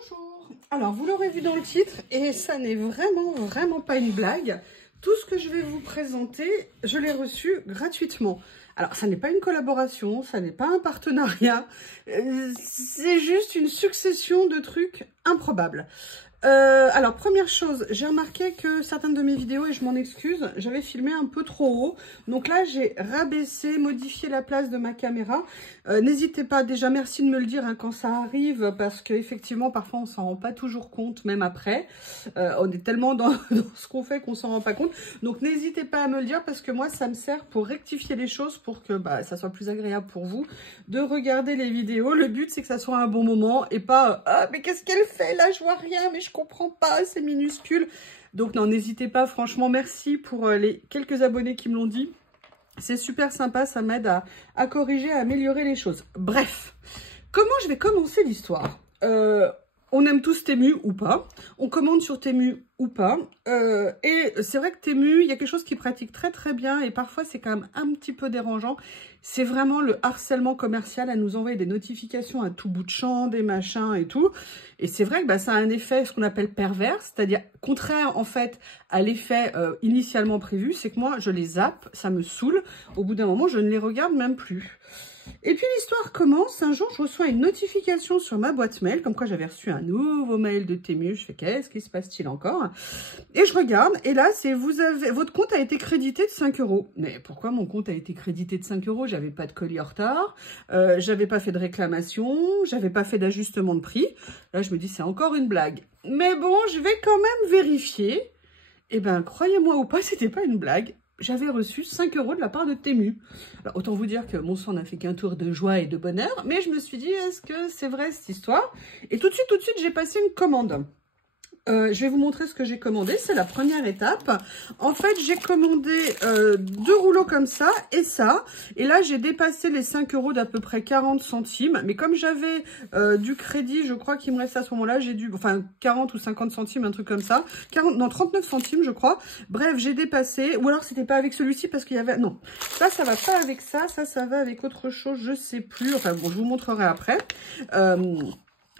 Bonjour. Alors, vous l'aurez vu dans le titre, et ça n'est vraiment pas une blague. Tout ce que je vais vous présenter, je l'ai reçu gratuitement. Alors, ça n'est pas une collaboration, ça n'est pas un partenariat, c'est juste une succession de trucs improbables. Alors, première chose, j'ai remarqué que certaines de mes vidéos, et je m'en excuse, j'avais filmé un peu trop haut. Donc là, j'ai rabaissé, modifié la place de ma caméra. N'hésitez pas, déjà merci de me le dire hein, quand ça arrive, parce qu'effectivement, parfois, on s'en rend pas toujours compte, même après. On est tellement dans ce qu'on fait qu'on s'en rend pas compte. Donc, n'hésitez pas à me le dire, parce que moi, ça me sert pour rectifier les choses, pour que ça soit plus agréable pour vous de regarder les vidéos. Le but, c'est que ça soit un bon moment, et pas « Ah, mais qu'est-ce qu'elle fait là? Je vois rien, mais je comprends pas, c'est minuscule. » Donc non, n'hésitez pas, franchement, merci pour les quelques abonnés qui me l'ont dit. C'est super sympa, ça m'aide à corriger, à améliorer les choses. Bref, comment je vais commencer l'histoire? On aime tous Temu ou pas, on commande sur Temu ou pas, et c'est vrai que Temu, il y a quelque chose qui pratique très bien, et parfois c'est quand même un petit peu dérangeant, c'est vraiment le harcèlement commercial à nous envoyer des notifications à tout bout de champ, des machins et tout, et c'est vrai que ça a un effet, ce qu'on appelle pervers, c'est-à-dire contraire en fait à l'effet initialement prévu, c'est que moi je les zappe, ça me saoule, au bout d'un moment je ne les regarde même plus. Et puis l'histoire commence, un jour je reçois une notification sur ma boîte mail, comme quoi j'avais reçu un nouveau mail de Temu, je fais qu'est-ce qui se passe-t-il encore? Et je regarde, et là c'est votre compte a été crédité de 5 €. Mais pourquoi mon compte a été crédité de 5 €? J'avais pas de colis en retard, j'avais pas fait de réclamation, j'avais pas fait d'ajustement de prix. Là je me dis c'est encore une blague. Mais bon, je vais quand même vérifier. Et ben croyez-moi ou pas, c'était pas une blague. J'avais reçu 5 € de la part de Temu. Alors, autant vous dire que mon sang n'a fait qu'un tour de joie et de bonheur, mais je me suis dit, est-ce que c'est vrai cette histoire? Et tout de suite, j'ai passé une commande. Je vais vous montrer ce que j'ai commandé, c'est la première étape. En fait, j'ai commandé 2 rouleaux comme ça et ça. Et là, j'ai dépassé les 5 € d'à peu près 40 centimes. Mais comme j'avais du crédit, je crois qu'il me restait à ce moment-là, j'ai dû, enfin 40 ou 50 centimes, un truc comme ça. 40, non, 39 centimes, je crois. Bref, j'ai dépassé. Ou alors, c'était pas avec celui-ci parce qu'il y avait... Non, ça va pas avec ça. Ça va avec autre chose, je sais plus. Enfin bon, je vous montrerai après.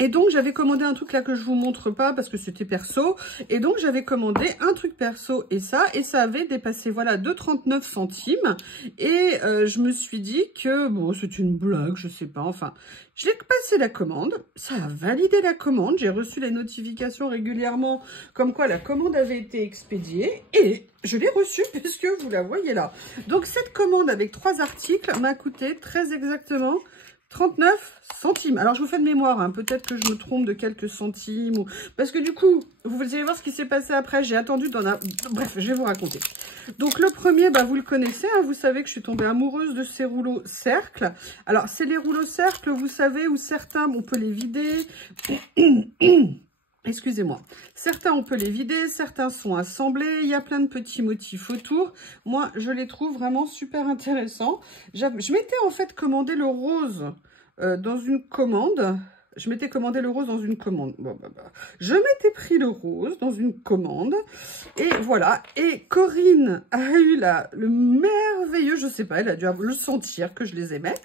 Et donc, j'avais commandé un truc là que je vous montre pas parce que c'était perso. Et donc, j'avais commandé un truc perso et ça avait dépassé, voilà, de 39 centimes. Et je me suis dit que, bon, c'est une blague, je sais pas, enfin. J'ai passé la commande, ça a validé la commande. J'ai reçu les notifications régulièrement comme quoi la commande avait été expédiée. Et je l'ai reçue puisque vous la voyez là. Donc, cette commande avec 3 articles m'a coûté très exactement 39 centimes. Alors, je vous fais de mémoire, hein. Peut-être que je me trompe de quelques centimes. Ou... Parce que du coup, vous allez voir ce qui s'est passé après. J'ai attendu d'en avoir... Bref, je vais vous raconter. Donc, le premier, vous le connaissez. Hein. Vous savez que je suis tombée amoureuse de ces rouleaux cercles. Alors, c'est les rouleaux cercles, vous savez, où certains, on peut les vider. Excusez-moi. Certains, on peut les vider, certains sont assemblés, il y a plein de petits motifs autour. Moi, je les trouve vraiment super intéressants. Je m'étais en fait commandé le rose dans une commande. Je m'étais commandé le rose dans une commande. Bon, je m'étais pris le rose dans une commande. Et voilà. Et Corinne a eu le merveilleux, je sais pas, elle a dû le sentir que je les aimais.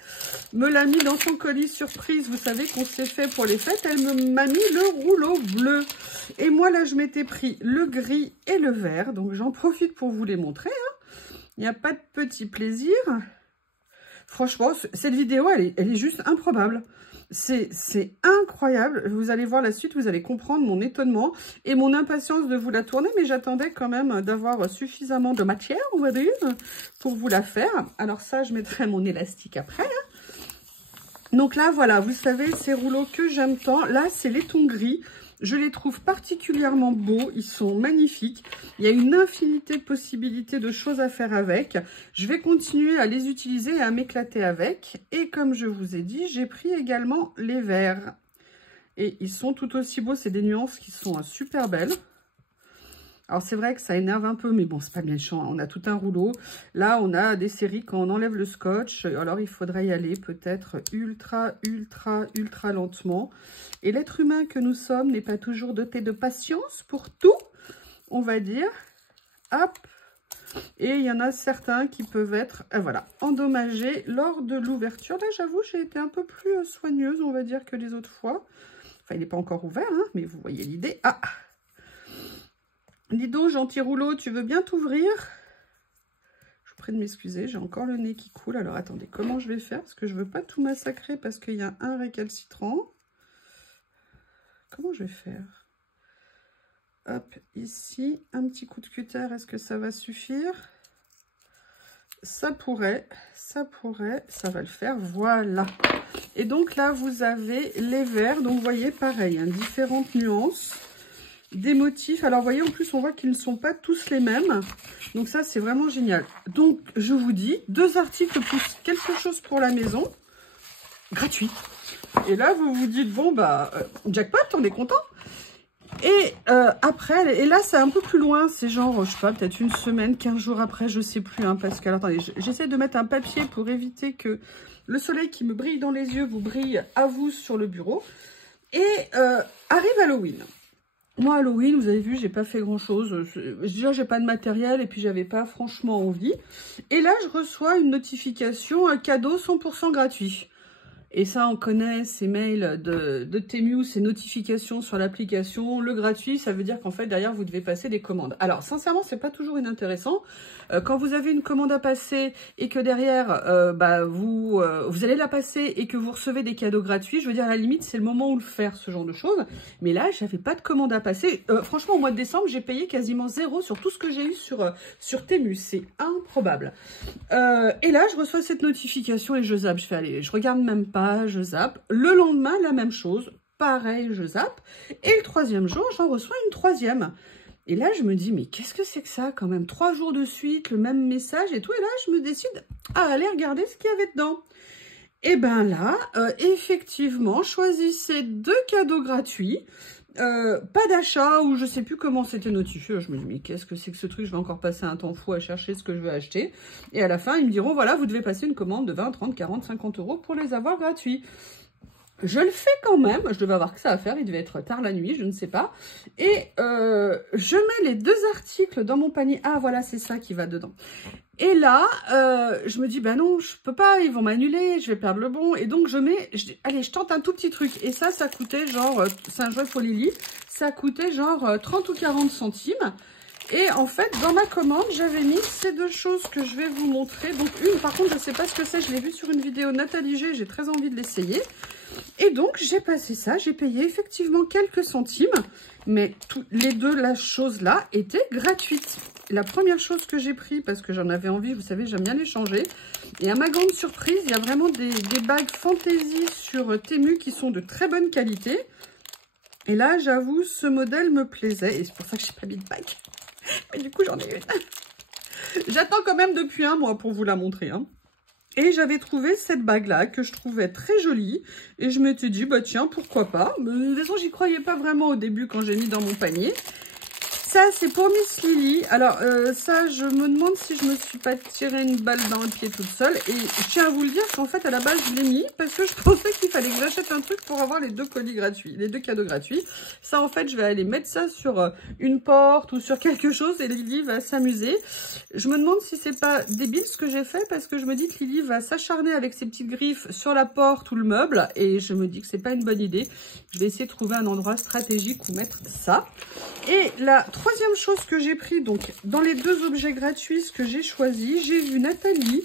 Me l'a mis dans son colis surprise. Vous savez qu'on s'est fait pour les fêtes. Elle m'a mis le rouleau bleu. Et moi, là, je m'étais pris le gris et le vert. Donc, j'en profite pour vous les montrer. Hein. Il n'y a pas de petit plaisir. Franchement, cette vidéo, elle est juste improbable. C'est incroyable. Vous allez voir la suite, vous allez comprendre mon étonnement et mon impatience de vous la tourner. Mais j'attendais quand même d'avoir suffisamment de matière, on va dire, pour vous la faire. Alors ça, je mettrai mon élastique après. Hein. Donc là, voilà, vous savez, ces rouleaux que j'aime tant. Là, c'est les tons gris. Je les trouve particulièrement beaux, ils sont magnifiques. Il y a une infinité de possibilités de choses à faire avec. Je vais continuer à les utiliser et à m'éclater avec. Et comme je vous ai dit, j'ai pris également les verts. Et ils sont tout aussi beaux, c'est des nuances qui sont super belles. Alors, c'est vrai que ça énerve un peu, mais bon, c'est pas méchant. On a tout un rouleau. Là, on a des séries quand on enlève le scotch. Alors, il faudrait y aller peut-être ultra lentement. Et l'être humain que nous sommes n'est pas toujours doté de patience pour tout, on va dire. Hop. Et il y en a certains qui peuvent être, voilà, endommagés lors de l'ouverture. Là, j'avoue, j'ai été un peu plus soigneuse, on va dire, que les autres fois. Enfin, il n'est pas encore ouvert, hein, mais vous voyez l'idée. Ah! Dis donc, gentil rouleau, tu veux bien t'ouvrir? Je vous prie de m'excuser, j'ai encore le nez qui coule. Alors, attendez, comment je vais faire? Parce que je ne veux pas tout massacrer parce qu'il y a un récalcitrant. Comment je vais faire? Hop, ici, un petit coup de cutter, est-ce que ça va suffire? Ça pourrait, ça va le faire, voilà. Et donc là, vous avez les verts, donc vous voyez, pareil, hein, différentes nuances, des motifs. Alors, vous voyez, en plus, on voit qu'ils ne sont pas tous les mêmes. Donc ça, c'est vraiment génial. Donc, je vous dis, 2 articles plus quelque chose pour la maison, gratuit. Et là, vous vous dites, bon, bah, jackpot, on est content. Et après, et là c'est un peu plus loin, c'est genre, je sais pas, peut-être une semaine, 15 jours après, je sais plus, hein, parce que, alors, attendez, j'essaie de mettre un papier pour éviter que le soleil qui me brille dans les yeux vous brille à vous sur le bureau. Et arrive Halloween. Moi, Halloween, vous avez vu, j'ai pas fait grand-chose. Déjà, j'ai pas de matériel et puis j'avais pas franchement envie. Et là, je reçois une notification, un cadeau 100% gratuit. Et ça, on connaît ces mails de Temu, ces notifications sur l'application. Le gratuit, ça veut dire qu'en fait, derrière, vous devez passer des commandes. Alors, sincèrement, c'est pas toujours inintéressant. Quand vous avez une commande à passer et que derrière, vous allez la passer et que vous recevez des cadeaux gratuits, je veux dire, à la limite, c'est le moment où le faire, ce genre de choses. Mais là, j'avais pas de commande à passer. Franchement, au mois de décembre, j'ai payé quasiment 0 sur tout ce que j'ai eu sur Temu. C'est improbable. Et là, je reçois cette notification et je zappe. Je fais, allez, je regarde même pas, je zappe. Le lendemain, la même chose. Pareil, je zappe. Et le 3e jour, j'en reçois une 3e. Et là, je me dis, mais qu'est-ce que c'est que ça quand même? 3 jours de suite, le même message et tout. Et là, je me décide à aller regarder ce qu'il y avait dedans. Et ben là, effectivement, choisissez 2 cadeaux gratuits. Pas d'achat ou je sais plus comment c'était notifié. Je me dis, mais qu'est-ce que c'est que ce truc? Je vais encore passer un temps fou à chercher ce que je veux acheter. Et à la fin, ils me diront, voilà, vous devez passer une commande de 20, 30, 40, 50 € pour les avoir gratuits. Je le fais quand même, je devais avoir que ça à faire, il devait être tard la nuit, je ne sais pas. Et je mets les 2 articles dans mon panier. Ah voilà, c'est ça qui va dedans. Et là, je me dis, ben non, je peux pas, ils vont m'annuler, je vais perdre le bon. Et donc je mets, allez, je tente un tout petit truc. Et ça coûtait genre, c'est un jouet pour Lily, ça coûtait genre 30 ou 40 centimes. Et en fait, dans ma commande, j'avais mis ces 2 choses que je vais vous montrer. Donc une, par contre, je ne sais pas ce que c'est, je l'ai vu sur une vidéo Nathalie G, j'ai très envie de l'essayer. Et donc, j'ai passé ça, j'ai payé effectivement quelques centimes, mais les 2 choses là étaient gratuites. La première chose que j'ai pris, parce que j'en avais envie, vous savez, j'aime bien les changer. Et à ma grande surprise, il y a vraiment des bagues fantaisie sur Temu qui sont de très bonne qualité. Et là, j'avoue, ce modèle me plaisait, et c'est pour ça que je n'ai pas mis de bague. Mais du coup, j'en ai une. J'attends quand même depuis 1 mois pour vous la montrer, hein. Et j'avais trouvé cette bague-là que je trouvais très jolie. Et je m'étais dit, bah tiens, pourquoi pas. Mais de toute façon, j'y croyais pas vraiment au début quand j'ai mis dans mon panier. Ça, c'est pour Miss Lily. Alors, ça, je me demande si je me suis pas tiré une balle dans le pied toute seule. Et je tiens à vous le dire qu'en fait, à la base, je l'ai mis parce que je pensais qu'il fallait que j'achète un truc pour avoir les 2 colis gratuits, les 2 cadeaux gratuits. Ça, en fait, je vais aller mettre ça sur une porte ou sur quelque chose et Lily va s'amuser. Je me demande si c'est pas débile ce que j'ai fait parce que je me dis que Lily va s'acharner avec ses petites griffes sur la porte ou le meuble et je me dis que c'est pas une bonne idée. Je vais essayer de trouver un endroit stratégique où mettre ça. Et la 3e chose que j'ai pris, donc dans les 2 objets gratuits que j'ai choisi, j'ai vu Nathalie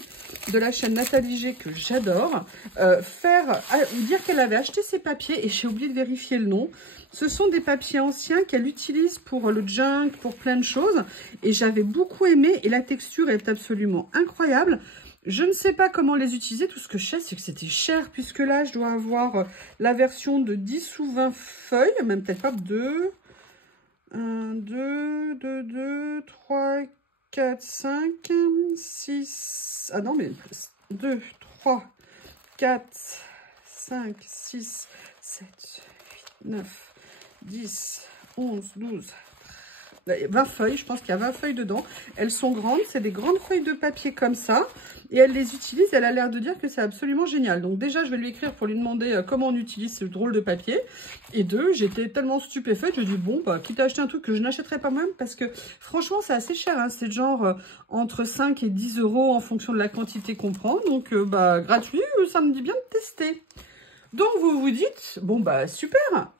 de la chaîne Nathalie G que j'adore dire qu'elle avait acheté ces papiers et j'ai oublié de vérifier le nom. Ce sont des papiers anciens qu'elle utilise pour le junk, pour plein de choses et j'avais beaucoup aimé et la texture est absolument incroyable. Je ne sais pas comment les utiliser, tout ce que je sais c'est que c'était cher puisque là je dois avoir la version de 10 ou 20 feuilles, même peut-être pas 2... 1, 2, 3, 4, 5, 6... Ah non, mais 2, 3, 4, 5, 6, 7, 8, 9, 10, 11, 12... 20 feuilles, je pense qu'il y a 20 feuilles dedans. Elles sont grandes, c'est des grandes feuilles de papier comme ça. Et elle les utilise, elle a l'air de dire que c'est absolument génial. Donc déjà, je vais lui écrire pour lui demander comment on utilise ce drôle de papier. Et 2, j'étais tellement stupéfaite, je dis bon, bah, quitte à acheter un truc que je n'achèterai pas même, parce que franchement, c'est assez cher. Hein. C'est genre entre 5 et 10 € en fonction de la quantité qu'on prend. Donc, bah, gratuit, ça me dit bien de tester. Donc, vous vous dites, bon, bah, super.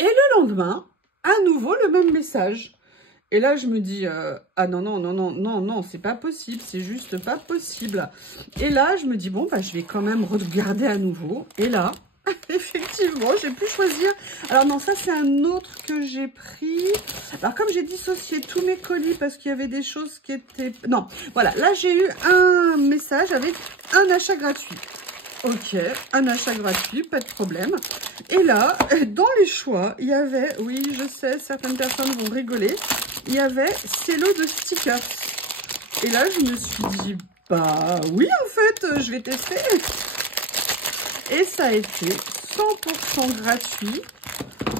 Et le lendemain, à nouveau le même message. Et là, je me dis, ah non, non, non, non, non, non, c'est pas possible, c'est juste pas possible. Et là, je me dis, bon, bah, je vais quand même regarder à nouveau. Et là, effectivement, j'ai pu choisir. Alors non, ça, c'est un autre que j'ai pris. Alors, comme j'ai dissocié tous mes colis parce qu'il y avait des choses qui étaient... Non, voilà, là, j'ai eu un message avec un achat gratuit. Ok, un achat gratuit, pas de problème. Et là, dans les choix, il y avait, oui, je sais, certaines personnes vont rigoler, il y avait ces lots de stickers. Et là, je me suis dit, bah oui, en fait, je vais tester. Et ça a été 100% gratuit.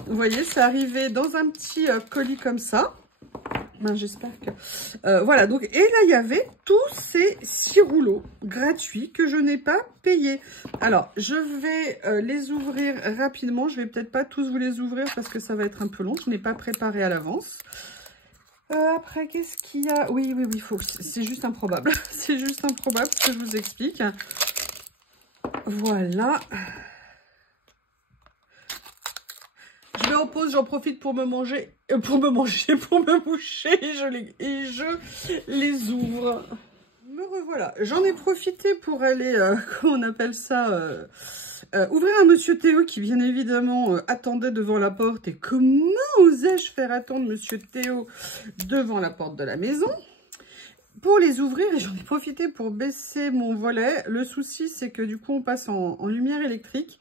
Vous voyez, c'est arrivé dans un petit colis comme ça. Ben, j'espère que... voilà, donc, et là, il y avait tous ces 6 rouleaux gratuits que je n'ai pas payés. Alors, je vais les ouvrir rapidement. Je vais peut-être pas tous vous les ouvrir parce que ça va être un peu long. Je n'ai pas préparé à l'avance. Après, qu'est-ce qu'il y a? Oui, oui, oui, c'est juste improbable. C'est juste improbable ce que je vous explique. Voilà. Je vais en pause, j'en profite pour me manger, pour me moucher et je les ouvre. Me revoilà. J'en ai profité pour aller, comment on appelle ça, ouvrir un monsieur Théo qui bien évidemment attendait devant la porte. Et comment osais-je faire attendre monsieur Théo devant la porte de la maison pour les ouvrir? Et j'en ai profité pour baisser mon volet. Le souci, c'est que du coup, on passe en lumière électrique.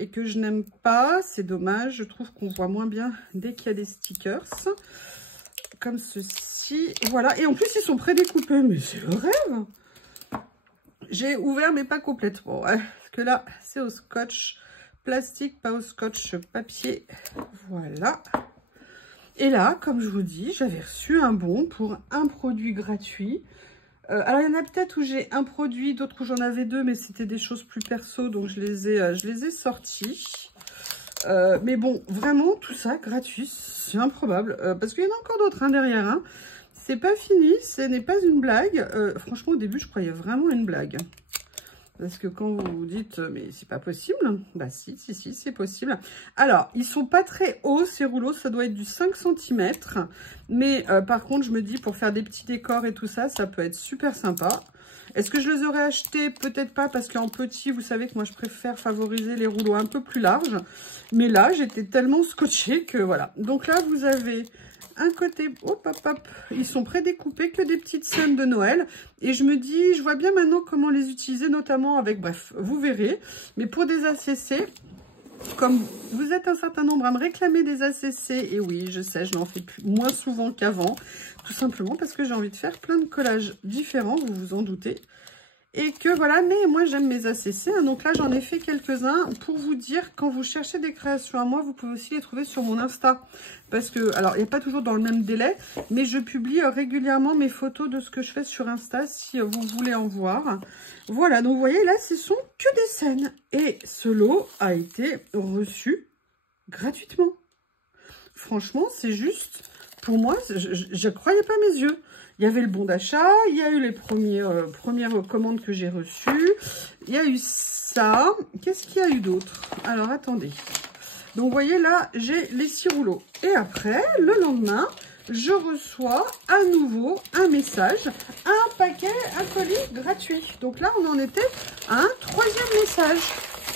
Et que je n'aime pas, c'est dommage, je trouve qu'on voit moins bien dès qu'il y a des stickers, comme ceci, voilà, et en plus ils sont prédécoupés, mais c'est le rêve. J'ai ouvert mais pas complètement, ouais, parce que là c'est au scotch plastique, pas au scotch papier, voilà. Et là, comme je vous dis, j'avais reçu un bon pour un produit gratuit. Alors, il y en a peut-être où j'ai un produit, d'autres où j'en avais 2, mais c'était des choses plus perso, donc je les ai sortis. Mais bon, vraiment, tout ça, gratuit, c'est improbable. Parce qu'il y en a encore d'autres hein, derrière. Hein. C'est pas fini, ce n'est pas une blague. Franchement, au début, je croyais vraiment une blague. Parce que quand vous vous dites, mais c'est pas possible, bah si, c'est possible. Alors, ils sont pas très hauts, ces rouleaux, ça doit être du 5 cm. Mais par contre, je me dis, pour faire des petits décors et tout ça, ça peut être super sympa. Est-ce que je les aurais achetés? Peut-être pas, parce qu'en petit, vous savez que moi, je préfère favoriser les rouleaux un peu plus larges. Mais là, j'étais tellement scotchée que voilà. Donc là, vous avez... un côté, hop, hop, hop, ils sont prédécoupés, que des petites scènes de Noël. Et je me dis, je vois bien maintenant comment les utiliser, notamment avec, bref, vous verrez. Mais pour des ACC, comme vous êtes un certain nombre à me réclamer des ACC, et oui, je sais, je n'en fais plus, moins souvent qu'avant, tout simplement parce que j'ai envie de faire plein de collages différents, vous vous en doutez. Et que voilà, mais moi j'aime mes ACC, hein, donc là j'en ai fait quelques-uns pour vous dire, quand vous cherchez des créations à moi, vous pouvez aussi les trouver sur mon Insta. Parce que, alors il n'y a pas toujours dans le même délai, mais je publie régulièrement mes photos de ce que je fais sur Insta, si vous voulez en voir. Voilà, donc vous voyez là, ce sont que des scènes. Et ce lot a été reçu gratuitement. Franchement, c'est juste, pour moi, je ne croyais pas mes yeux. Il y avait le bon d'achat, il y a eu les premières commandes que j'ai reçues, il y a eu ça. Qu'est-ce qu'il y a eu d'autre? Alors, attendez. Donc, vous voyez, là, j'ai les 6 rouleaux. Et après, le lendemain, je reçois à nouveau un message, un paquet, un colis gratuit. Donc là, on en était à un 3e message.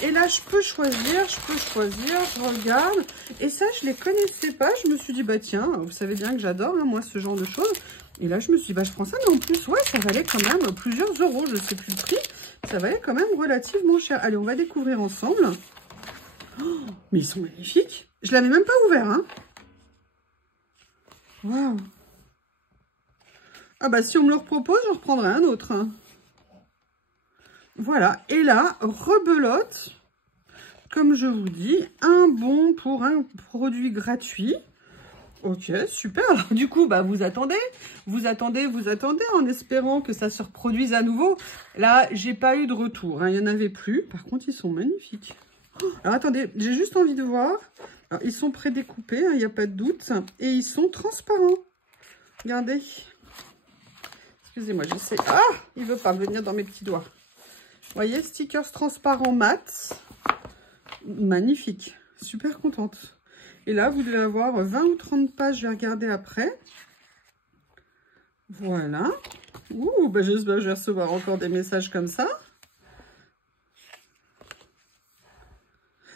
Et là, je peux choisir, je regarde. Et ça, je ne les connaissais pas. Je me suis dit, bah tiens, vous savez bien que j'adore, hein, moi, ce genre de choses. Et là, je me suis dit, bah je prends ça. Mais en plus, ouais, ça valait quand même plusieurs euros. Je ne sais plus le prix. Ça valait quand même relativement cher. Allez, on va découvrir ensemble. Oh, mais ils sont magnifiques. Je ne l'avais même pas ouvert, hein. Waouh. Ah bah, si on me le propose, je reprendrai un autre, hein. Voilà, et là, rebelote, comme je vous dis, un bon pour un produit gratuit. Ok, super. Alors, du coup, bah, vous attendez, en espérant que ça se reproduise à nouveau. Là, j'ai pas eu de retour, hein, il n'y en avait plus. Par contre, ils sont magnifiques. Alors, attendez, j'ai juste envie de voir. Alors, ils sont prédécoupés, il n'y a pas de doute. Et ils sont transparents. Regardez. Excusez-moi, j'essaie. Ah, il veut pas venir dans mes petits doigts. Vous voyez, stickers transparents mat. Magnifique. Super contente. Et là, vous devez avoir 20 ou 30 pages, je vais regarder après. Voilà. Ouh, bah j'espère que je vais recevoir encore des messages comme ça.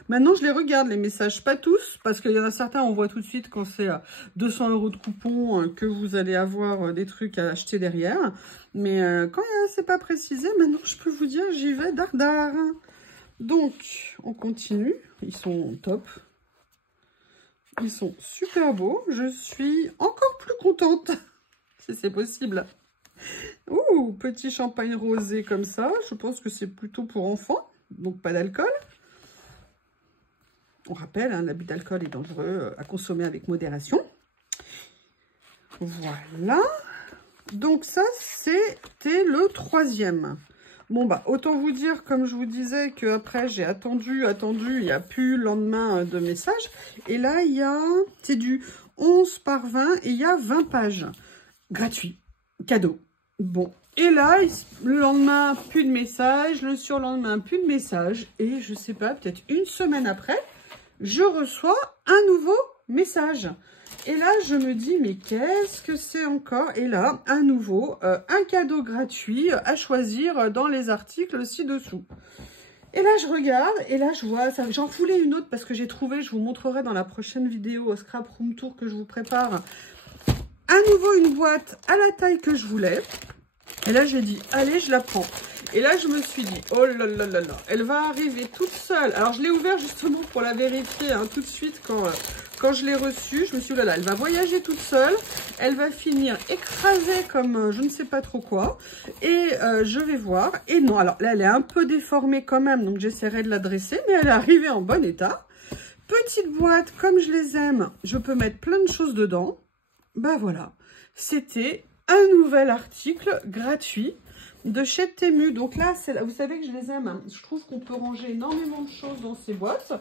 Maintenant, je les regarde, les messages, pas tous, parce qu'il y en a certains, on voit tout de suite quand c'est 200 € de coupon que vous allez avoir des trucs à acheter derrière. Mais quand c'est pas précisé, maintenant, je peux vous dire, j'y vais dardard. Donc, on continue. Ils sont top. Ils sont super beaux. Je suis encore plus contente, si c'est possible. Ouh, petit champagne rosé comme ça. Je pense que c'est plutôt pour enfants, donc pas d'alcool. On rappelle, hein, l'abus d'alcool est dangereux à consommer avec modération. Voilà. Donc ça, c'était le 3e. Bon, bah, autant vous dire, comme je vous disais, qu'après, j'ai attendu, il n'y a plus le lendemain de message. Et là, il y a, c'est du 11 par 20 et il y a 20 pages. Gratuit. Cadeau. Bon. Et là, le lendemain, plus de message. Le surlendemain, plus de message. Et je sais pas, peut-être une semaine après, je reçois un nouveau message. Et là, je me dis, mais qu'est-ce que c'est encore? Et là, à nouveau, un cadeau gratuit à choisir dans les articles ci-dessous. Et là, je regarde, et là, je vois, j'en voulais une autre parce que j'ai trouvé, je vous montrerai dans la prochaine vidéo Scrap Room Tour que je vous prépare, à nouveau une boîte à la taille que je voulais. Et là, j'ai dit, allez, je la prends. Et là, je me suis dit, oh là là là là, elle va arriver toute seule. Alors, je l'ai ouvert justement pour la vérifier hein, tout de suite quand je l'ai reçue. Je me suis dit, oh là là, elle va voyager toute seule. Elle va finir écrasée comme je ne sais pas trop quoi. Et je vais voir. Et non, alors là, elle est un peu déformée quand même. Donc, j'essaierai de la dresser. Mais elle est arrivée en bon état. Petite boîte, comme je les aime. Je peux mettre plein de choses dedans. Bah voilà, c'était un nouvel article gratuit de chez Temu. Donc là, vous savez que je les aime. Hein. Je trouve qu'on peut ranger énormément de choses dans ces boîtes.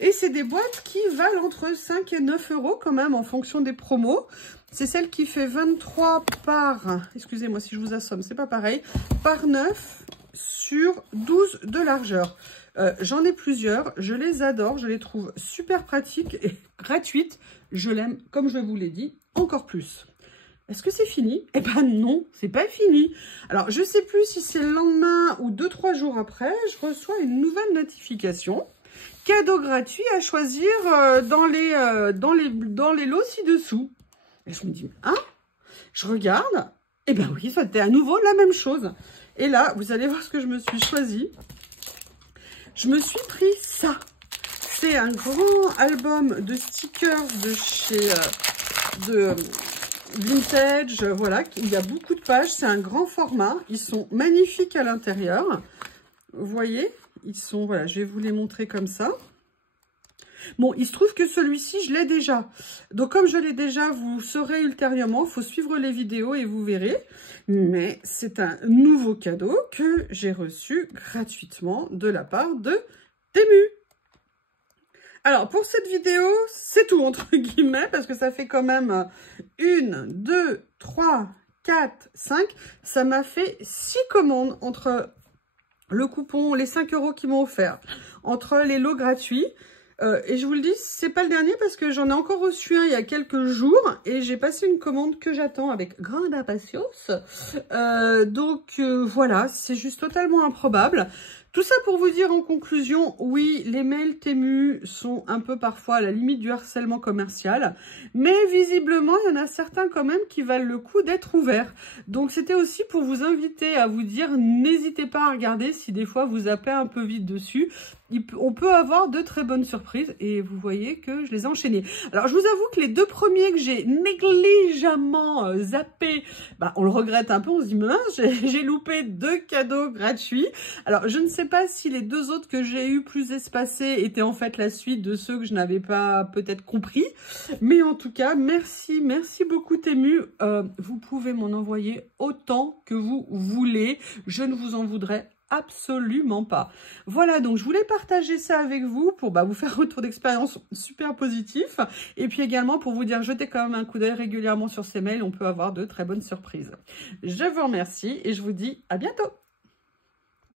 Et c'est des boîtes qui valent entre 5 et 9 € quand même en fonction des promos. C'est celle qui fait 23 par, excusez-moi si je vous assomme, c'est pas pareil, par 9 sur 12 de largeur. J'en ai plusieurs, je les adore, je les trouve super pratiques et gratuites. Je l'aime, comme je vous l'ai dit, encore plus. Est-ce que c'est fini? Eh ben non, c'est pas fini. Alors, je sais plus si c'est le lendemain ou 2-3 jours après, je reçois une nouvelle notification. Cadeau gratuit à choisir dans les lots ci-dessous. Et je me dis, hein? Je regarde. Eh ben oui, c'était à nouveau la même chose. Et là, vous allez voir ce que je me suis choisi. Je me suis pris ça. C'est un grand album de stickers de chez Vintage, voilà, il y a beaucoup de pages, c'est un grand format, ils sont magnifiques à l'intérieur. Vous voyez, ils sont, voilà, je vais vous les montrer comme ça. Bon, il se trouve que celui-ci, je l'ai déjà. Donc, comme je l'ai déjà, vous saurez ultérieurement, il faut suivre les vidéos et vous verrez. Mais c'est un nouveau cadeau que j'ai reçu gratuitement de la part de Temu. Alors, pour cette vidéo, c'est tout, entre guillemets, parce que ça fait quand même 1, 2, 3, 4, 5. Ça m'a fait 6 commandes entre le coupon, les 5 € qu'ils m'ont offert, entre les lots gratuits. Et je vous le dis, c'est pas le dernier parce que j'en ai encore reçu un il y a quelques jours et j'ai passé une commande que j'attends avec grande impatience. Voilà, c'est juste totalement improbable. Tout ça pour vous dire en conclusion, oui, les mails Temu sont un peu parfois à la limite du harcèlement commercial, mais visiblement, il y en a certains quand même qui valent le coup d'être ouverts. Donc, c'était aussi pour vous inviter à vous dire, n'hésitez pas à regarder si des fois vous zappez un peu vite dessus. On peut avoir de très bonnes surprises et vous voyez que je les ai enchaînés. Alors, je vous avoue que les 2 premiers que j'ai négligemment zappés, bah, on le regrette un peu, on se dit, mince, j'ai loupé 2 cadeaux gratuits. Alors, je ne sais pas si les 2 autres que j'ai eu plus espacés étaient en fait la suite de ceux que je n'avais pas peut-être compris. Mais en tout cas, merci beaucoup Temu. Vous pouvez m'en envoyer autant que vous voulez. Je ne vous en voudrais absolument pas. Voilà, donc je voulais partager ça avec vous pour vous faire un retour d'expérience super positif et puis également pour vous dire jetez quand même un coup d'œil régulièrement sur ces mails, on peut avoir de très bonnes surprises. Je vous remercie et je vous dis à bientôt.